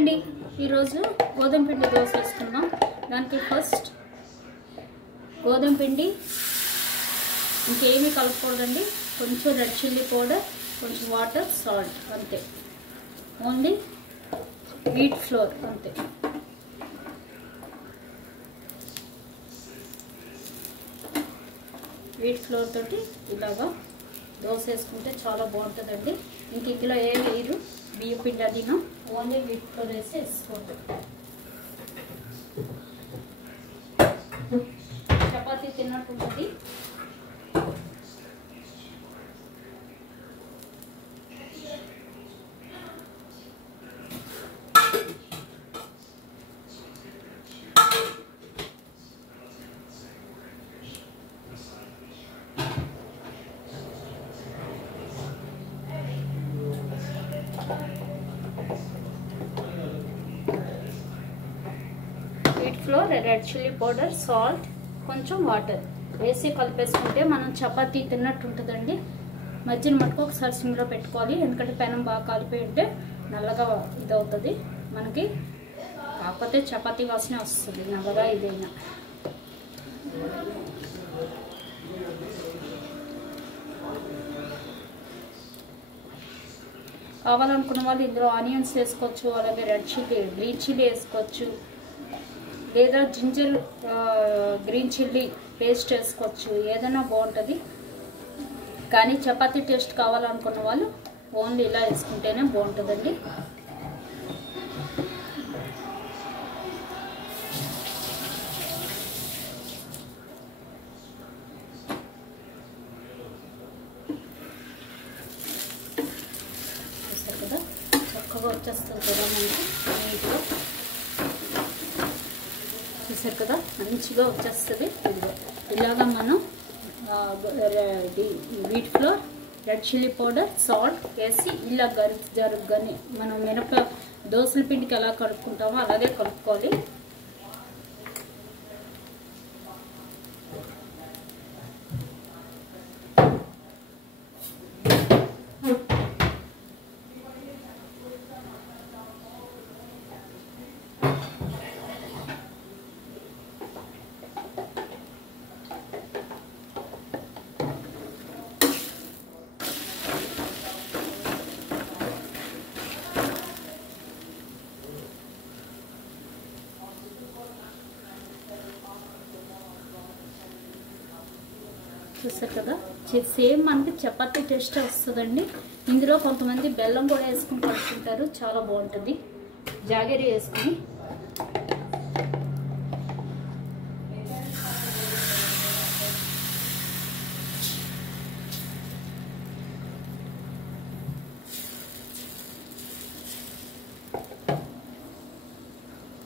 అండి ఈరోజు గోధుమ పిండి దోశ వేసుకుందాం. దానికి ఫస్ట్ గోధుమ పిండి ఇంకేమీ కలుపుకోదండి. కొంచెం రెడ్ చిల్లీ పౌడర్, కొంచెం వాటర్, సాల్ట్, అంతే. ఓన్లీ వీట్ ఫ్లోర్ అంతే. వీట్ ఫ్లోర్ తోటి ఇలాగా దోశ వేసుకుంటే చాలా బాగుంటుందండి. ఇంక ఇందులో ఏం వేయరు, బియ్య పిండి అదినా, ఓన్లీ వీట్ ఫ్లోర్ వేసి వేసుకోండి. చపాతీ తిన్నట్టుంటుంది. Wheat flour, red chilli powder, salt, కొంచెం వాటర్ వేసి కలిపేసుకుంటే మనం చపాతీ తిన్నట్టు ఉంటుందండి. మధ్యన మటుకు ఒకసారి సిమ్లో పెట్టుకోవాలి, ఎందుకంటే పెనం బాగా కలిపి ఉంటే నల్లగా ఇదవుతుంది మనకి. కాకపోతే చపాతీ వాసనే వస్తుంది నల్లగా ఇదైనా. కావాలనుకున్న వాళ్ళు ఇందులో ఆనియన్స్ వేసుకోవచ్చు, అలాగే రెడ్ చిల్లీ, గ్రీన్ చిల్లీ వేసుకోవచ్చు, లేదా జింజర్ గ్రీన్ చిల్లీ పేస్ట్ వేసుకోవచ్చు. ఏదైనా బాగుంటుంది. కానీ చపాతీ టేస్ట్ కావాలనుకున్న వాళ్ళు ఓన్లీ ఇలా వేసుకుంటేనే బాగుంటుందండి. చూస్తారు కదా చక్కగా వచ్చేస్తుంది కదా మనకి నీట్గా. చూసారు కదా మంచిగా వచ్చేస్తుంది. ఇలాగా మనం wheat flour, red chilli powder, salt వేసి ఇలా జరుగుగానే మనం మినప దోసల పిండికి ఎలా కలుపుకుంటామో అలాగే కలుపుకోవాలి. చూస్తారు కదా సేమ్ మనకి చపాతీ టేస్ట్ వస్తుందండి. ఇందులో కొంతమంది బెల్లం కూడా వేసుకుని కలుపుకుంటారు, చాలా బాగుంటుంది. జాగరి వేసుకుని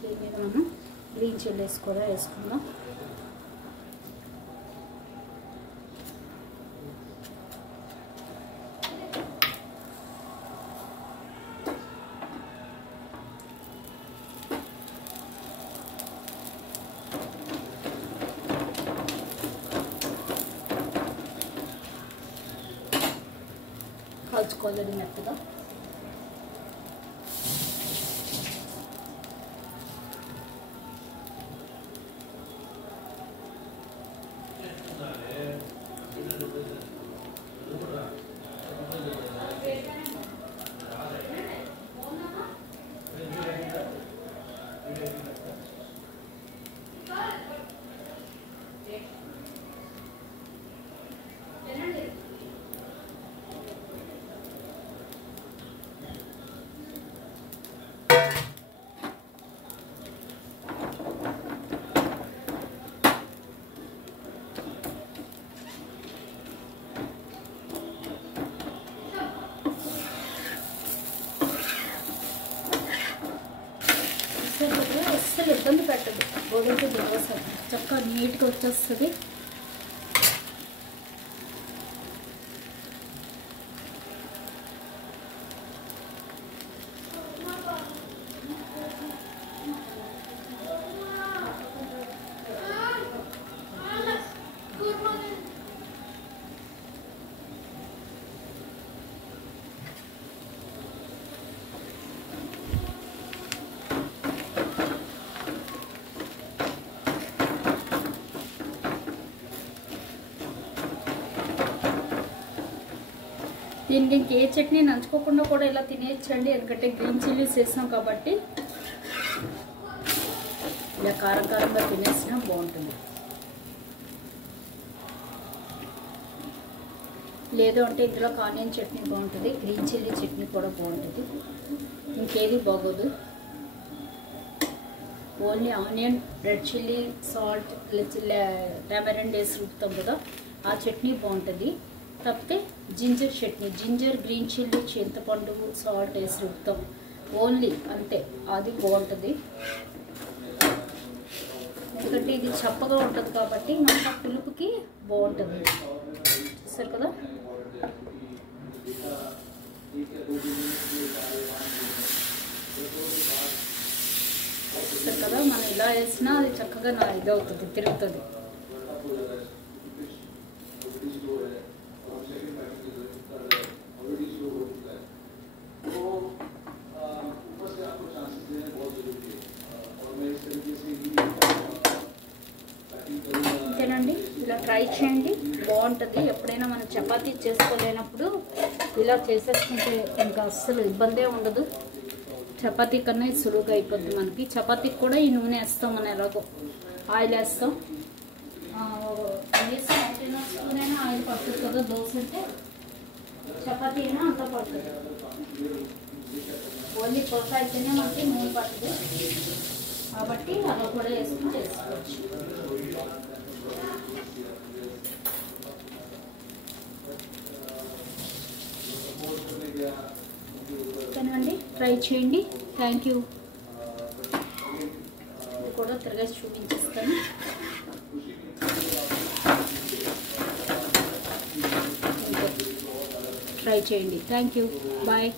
దీని మీద మనం గ్రీన్ చిల్లీస్ కూడా వేసుకుందాం. కాల్చుకోవాలి మెత్తగా. అస్సలు ఇబ్బంది పెట్టదు. గోధుమ పిండి దోశ చక్కగా నీట్గా వచ్చేస్తుంది. దీనికి ఇంకే చట్నీ నంచుకోకుండా కూడా ఇలా తినేయచ్చండి. ఎందుకంటే గ్రీన్ చిల్లీస్ వేసాం కాబట్టి ఇలా కారం కారంగా తినేసినా బాగుంటుంది. లేదు అంటే ఇందులో ఆనియన్ చట్నీ బాగుంటుంది, గ్రీన్ చిల్లీ చట్నీ కూడా బాగుంటుంది. ఇంకేది బాగోదు. Only onion, red chilli, salt, tamarind వేసి రుపుతాం కదా, ఆ చట్నీ బాగుంటుంది. కాకపోతే ginger chutney, ginger, green chilli, చింతపండు, సాల్ట్ వేసి రుపుతాం ఓన్లీ, అంతే, అది బాగుంటుంది. ఎందుకంటే ఇది చప్పగా ఉంటుంది కాబట్టి మనకు ఆ పులుపుకి బాగుంటుంది. చూస్తారు కదా, చూస్తారు కదా, మనం ఇలా వేసినా అది చక్కగా ఇది అవుతుంది, తిరుగుతుంది. అంతేనండి, ఇలా ట్రై చేయండి, బాగుంటుంది. ఎప్పుడైనా మనం చపాతీ చేసుకోలేనప్పుడు ఇలా చేసేసుకుంటే ఇంకా అస్సలు ఇబ్బందే ఉండదు. చపాతీ కన్నా సులువుగా అయిపోద్ది మనకి. చపాతీకి కూడా ఈ నూనె వేస్తాం, మనం ఎలాగో ఆయిల్ వేస్తాం. కనీసం 1 స్పూన్ అయినా ఆయిల్ పడుతుంది కదా, దోశ అంటే చపాతీ అయినా అంత పడుతుంది. ఓన్లీ పొరక అయితేనే మనకి నూనె పడుతుంది కాబట్టి అలా కూడా వేసుకుని చేసుకోవచ్చు. ఓకేనండి, ట్రై చేయండి. Thank you. ఇది కూడా తిరగేసి చూపించేస్తాను. ట్రై చేయండి. Thank you. బాయ్.